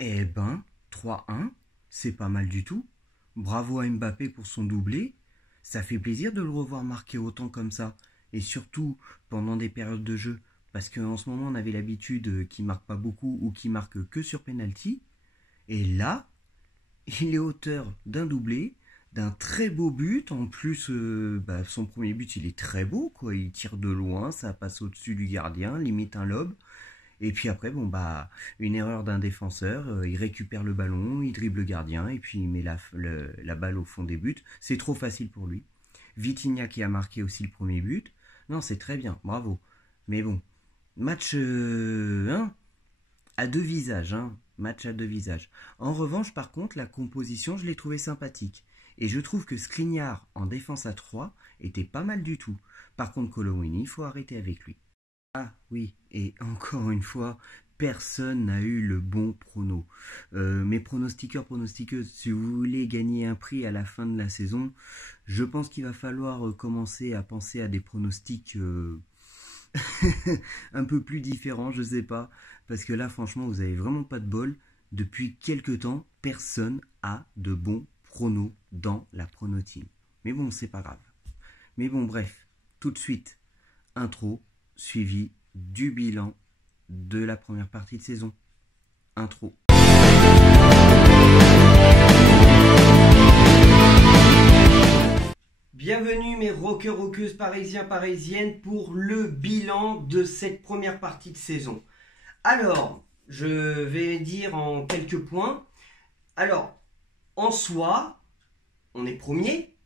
Eh ben, 3-1, c'est pas mal du tout. Bravo à Mbappé pour son doublé. Ça fait plaisir de le revoir marquer autant comme ça. Et surtout pendant des périodes de jeu. Parce qu'en ce moment, on avait l'habitude qu'il marque pas beaucoup ou qu'il marque que sur penalty. Et là, il est auteur d'un doublé, d'un très beau but. En plus, son premier but, il est très beau, quoi. Il tire de loin, ça passe au-dessus du gardien, limite un lob. Et puis après, une erreur d'un défenseur, il récupère le ballon, il dribble le gardien, et puis il met la balle au fond des buts. C'est trop facile pour lui. Vitinha qui a marqué aussi le premier but. Non, c'est très bien, bravo. Mais bon, match à deux visages, hein. Match à deux visages. En revanche, par contre, la composition, je l'ai trouvée sympathique. Et je trouve que Skriniar, en défense à 3 était pas mal du tout. Par contre, Colomwini, il faut arrêter avec lui. Ah oui, et encore une fois, personne n'a eu le bon prono. Mes pronostiqueurs, pronostiqueuses, si vous voulez gagner un prix à la fin de la saison, je pense qu'il va falloir commencer à penser à des pronostics un peu plus différents, je sais pas. Parce que là, franchement, vous avez vraiment pas de bol. Depuis quelques temps, personne a de bons pronos dans la prono-team. Mais bon, c'est pas grave. Mais bon, bref, tout de suite, intro suivi du bilan de la première partie de saison. Intro. Bienvenue mes rockers, rockeuses, parisiens, parisiennes pour le bilan de cette première partie de saison. Alors, je vais dire en quelques points. Alors, en soi, on est premier,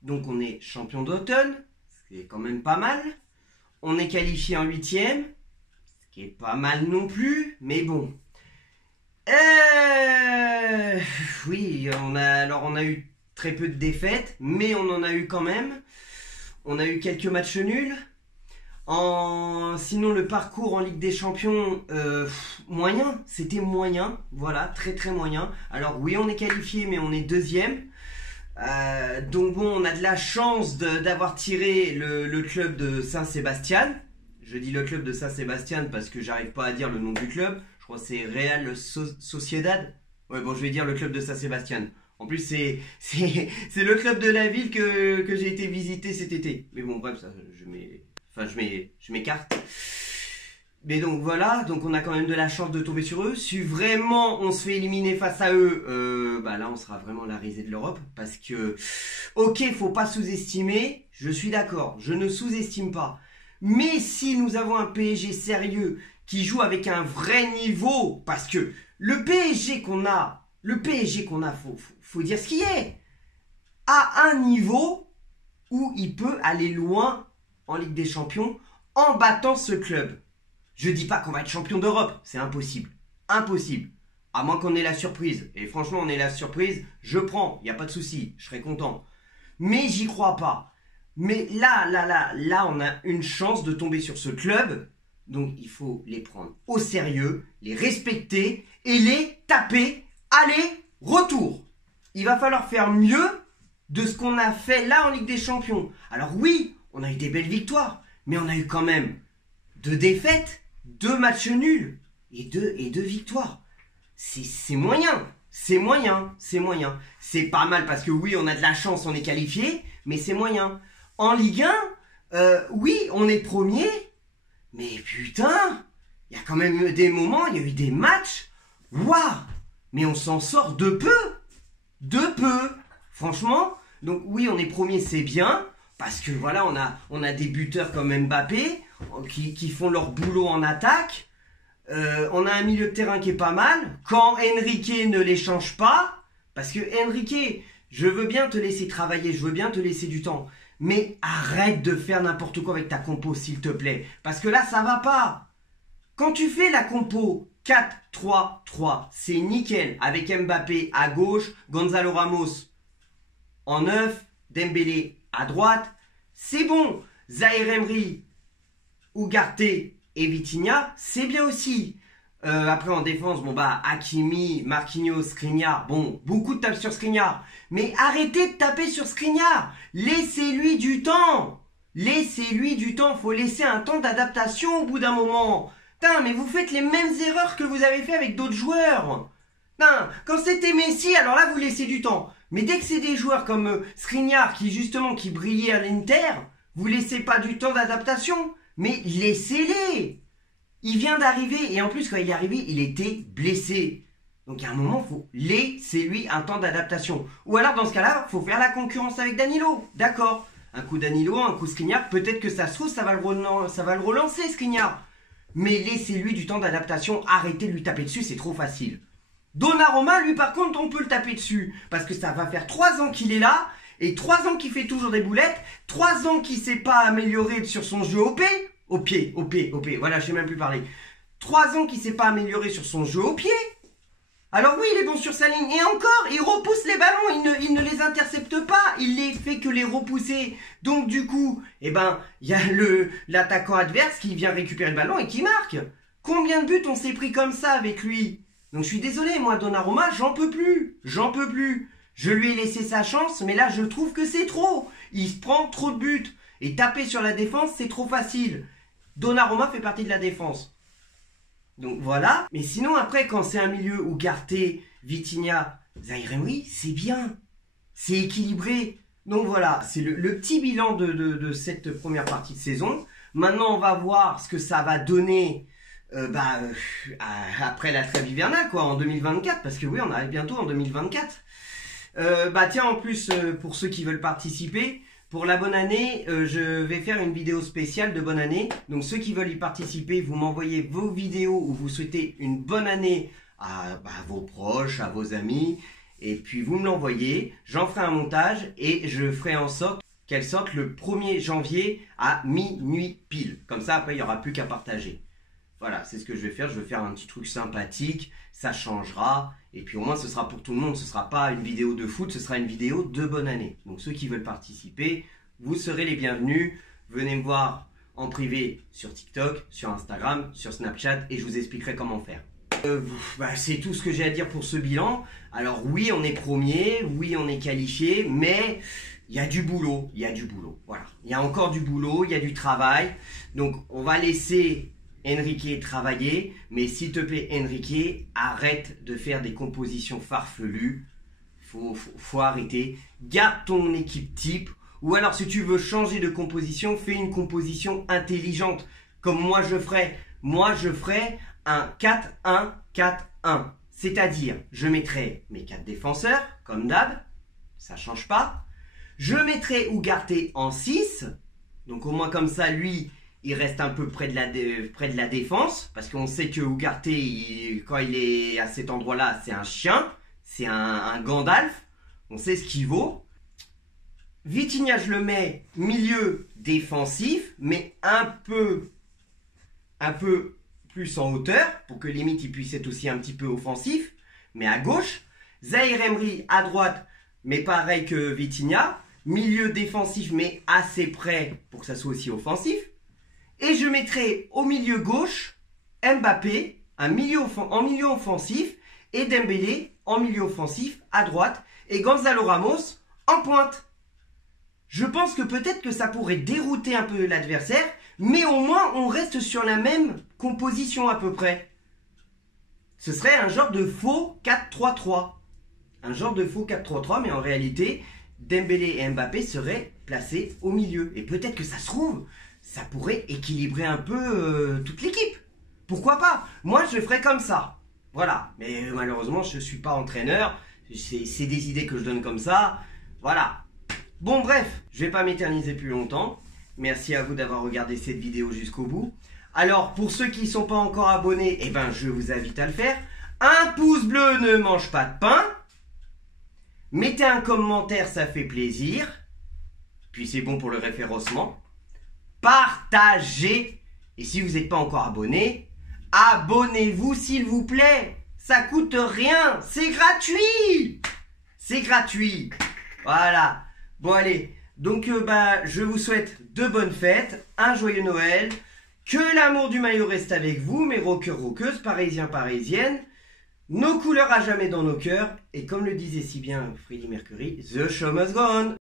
donc on est champion d'automne, ce qui est quand même pas mal. On est qualifié en 8e, ce qui est pas mal non plus, mais bon. Oui, on a eu très peu de défaites, mais on en a eu quand même. On a eu quelques matchs nuls. Sinon, le parcours en Ligue des Champions, moyen, c'était moyen, voilà, très très moyen. Alors oui, on est qualifié, mais on est deuxième. Donc bon, on a de la chance d'avoir tiré le club de Saint-Sébastien. Je dis le club de Saint-Sébastien parce que j'arrive pas à dire le nom du club. Je crois que c'est Real Sociedad. Ouais, bon, je vais dire le club de Saint-Sébastien. En plus, c'est le club de la ville que j'ai été visiter cet été. Mais bon, bref, ça, je m'écarte. Mais donc voilà, donc on a quand même de la chance de tomber sur eux. Si vraiment on se fait éliminer face à eux, là on sera vraiment la risée de l'Europe. Parce que, ok, faut pas sous-estimer, je suis d'accord, je ne sous-estime pas. Mais si nous avons un PSG sérieux qui joue avec un vrai niveau, parce que le PSG qu'on a, faut dire ce qui est, à un niveau où il peut aller loin en Ligue des Champions en battant ce club. Je dis pas qu'on va être champion d'Europe, c'est impossible. Impossible. À moins qu'on ait la surprise. Et franchement, on ait la surprise, je prends, il n'y a pas de souci, je serai content. Mais j'y crois pas. Mais là, on a une chance de tomber sur ce club. Donc il faut les prendre au sérieux, les respecter et les taper. Allez, retour. Il va falloir faire mieux de ce qu'on a fait là en Ligue des Champions. Alors oui, on a eu des belles victoires, mais on a eu quand même 2 défaites, 2 matchs nuls et deux victoires. C'est moyen, c'est moyen, c'est moyen. C'est pas mal parce que oui, on a de la chance, on est qualifié, mais c'est moyen. En Ligue 1, oui, on est premier, mais putain, il y a quand même eu des moments, il y a eu des matchs, waouh, mais on s'en sort de peu, franchement. Donc oui, on est premier, c'est bien, parce que voilà, on a des buteurs comme Mbappé qui font leur boulot en attaque. On a un milieu de terrain qui est pas mal. Quand Enrique ne les change pas, parce que Enrique, je veux bien te laisser travailler, je veux bien te laisser du temps, mais arrête de faire n'importe quoi avec ta compo, s'il te plaît. Parce que là, ça va pas. Quand tu fais la compo 4-3-3, c'est nickel. Avec Mbappé à gauche, Gonzalo Ramos en 9, Dembélé à droite. C'est bon. Zaïre Emery, Ugarte et Vitinha, c'est bien aussi. Après en défense, Hakimi, Marquinhos, Skriniar, beaucoup de tapent sur Skriniar. Mais arrêtez de taper sur Skriniar. Laissez-lui du temps. Laissez-lui du temps. Faut laisser un temps d'adaptation au bout d'un moment. Putain, mais vous faites les mêmes erreurs que vous avez fait avec d'autres joueurs. Non, quand c'était Messi, alors là, vous laissez du temps. Mais dès que c'est des joueurs comme Skriniar, qui brillait à l'Inter, vous laissez pas du temps d'adaptation. Mais laissez-les. Il vient d'arriver, et en plus, quand il est arrivé, il était blessé. Donc, à un moment, il faut laisser-lui un temps d'adaptation. Ou alors, dans ce cas-là, il faut faire la concurrence avec Danilo. D'accord. Un coup Danilo, un coup Skriniar, peut-être que ça se trouve, ça va le relancer, Skriniar. Mais laissez-lui du temps d'adaptation, arrêtez de lui taper dessus, c'est trop facile. Donnarumma, lui, par contre, on peut le taper dessus. Parce que ça va faire 3 ans qu'il est là, et 3 ans qu'il fait toujours des boulettes, 3 ans qu'il ne s'est pas amélioré sur son jeu au pied, voilà, je sais même plus parler. 3 ans qu'il ne s'est pas amélioré sur son jeu au pied. Alors oui, il est bon sur sa ligne, et encore, il repousse les ballons, il ne les intercepte pas, il les fait que les repousser. Donc du coup, eh ben, il y a l'attaquant adverse qui vient récupérer le ballon et qui marque. Combien de buts on s'est pris comme ça avec lui? Donc je suis désolé, moi Donnarumma, j'en peux plus. Je lui ai laissé sa chance, mais là je trouve que c'est trop. Il se prend trop de buts. Et taper sur la défense, c'est trop facile. Donnarumma fait partie de la défense. Donc voilà. Mais sinon après, quand c'est un milieu Ugarte, Vitinha, Zaïre Emery, c'est bien. C'est équilibré. Donc voilà, c'est le petit bilan de cette première partie de saison. Maintenant, on va voir ce que ça va donner après la trêve hivernale, quoi, en 2024. Parce que oui, on arrive bientôt en 2024. Tiens, en plus, pour ceux qui veulent participer, pour la bonne année, je vais faire une vidéo spéciale de bonne année. Donc ceux qui veulent y participer, vous m'envoyez vos vidéos où vous souhaitez une bonne année à vos proches, à vos amis. Et puis vous me l'envoyez, j'en ferai un montage et je ferai en sorte qu'elle sorte le 1er janvier à minuit pile. Comme ça, après, il n'y aura plus qu'à partager. Voilà, c'est ce que je vais faire. Je vais faire un petit truc sympathique, ça changera. Et puis au moins, ce sera pour tout le monde. Ce ne sera pas une vidéo de foot, ce sera une vidéo de bonne année. Donc ceux qui veulent participer, vous serez les bienvenus. Venez me voir en privé sur TikTok, sur Instagram, sur Snapchat et je vous expliquerai comment faire. C'est tout ce que j'ai à dire pour ce bilan. Alors oui, on est premier, oui, on est qualifié, mais il y a du boulot, voilà. Il y a encore du boulot, il y a du travail. Donc on va laisser Enrique travailler, mais s'il te plaît Enrique, arrête de faire des compositions farfelues. Faut arrêter. Garde ton équipe type, ou alors si tu veux changer de composition, fais une composition intelligente, comme moi je ferais. Moi je ferais un 4-1-4-1. C'est-à-dire, je mettrai mes 4 défenseurs, comme d'hab, ça ne change pas. Je mettrai Ugarte en 6, donc au moins comme ça, lui, il reste un peu près de la défense, parce qu'on sait que Ugarte, quand il est à cet endroit-là, c'est un chien, c'est un Gandalf, on sait ce qu'il vaut. Vitinha, je le mets milieu défensif, mais un peu plus en hauteur, pour que limite il puisse être aussi un petit peu offensif, mais à gauche. Zaïre Emery à droite, mais pareil que Vitinha, milieu défensif mais assez près pour que ça soit aussi offensif. Et je mettrai au milieu gauche Mbappé en milieu offensif et Dembélé en milieu offensif à droite et Gonzalo Ramos en pointe. Je pense que peut-être que ça pourrait dérouter un peu l'adversaire, mais au moins on reste sur la même composition à peu près. Ce serait un genre de faux 4-3-3. Un genre de faux 4-3-3, mais en réalité, Dembélé et Mbappé seraient placés au milieu. Et peut-être que ça se trouve, ça pourrait équilibrer un peu toute l'équipe. Pourquoi pas? Moi, je ferais comme ça. Voilà. Mais malheureusement, je ne suis pas entraîneur. C'est des idées que je donne comme ça. Voilà. Bon, bref, je ne vais pas m'éterniser plus longtemps. Merci à vous d'avoir regardé cette vidéo jusqu'au bout. Alors, pour ceux qui ne sont pas encore abonnés, eh ben, je vous invite à le faire. Un pouce bleu ne mange pas de pain. Mettez un commentaire, ça fait plaisir. Puis c'est bon pour le référencement. Partagez. Et si vous n'êtes pas encore abonné, abonnez-vous s'il vous plaît. Ça coûte rien. C'est gratuit. C'est gratuit. Voilà. Bon allez. Donc je vous souhaite de bonnes fêtes. Un joyeux Noël. Que l'amour du maillot reste avec vous, mes rockeurs, rockeuses, parisiens, parisiennes. Nos couleurs à jamais dans nos cœurs. Et comme le disait si bien Freddie Mercury, The show must go on.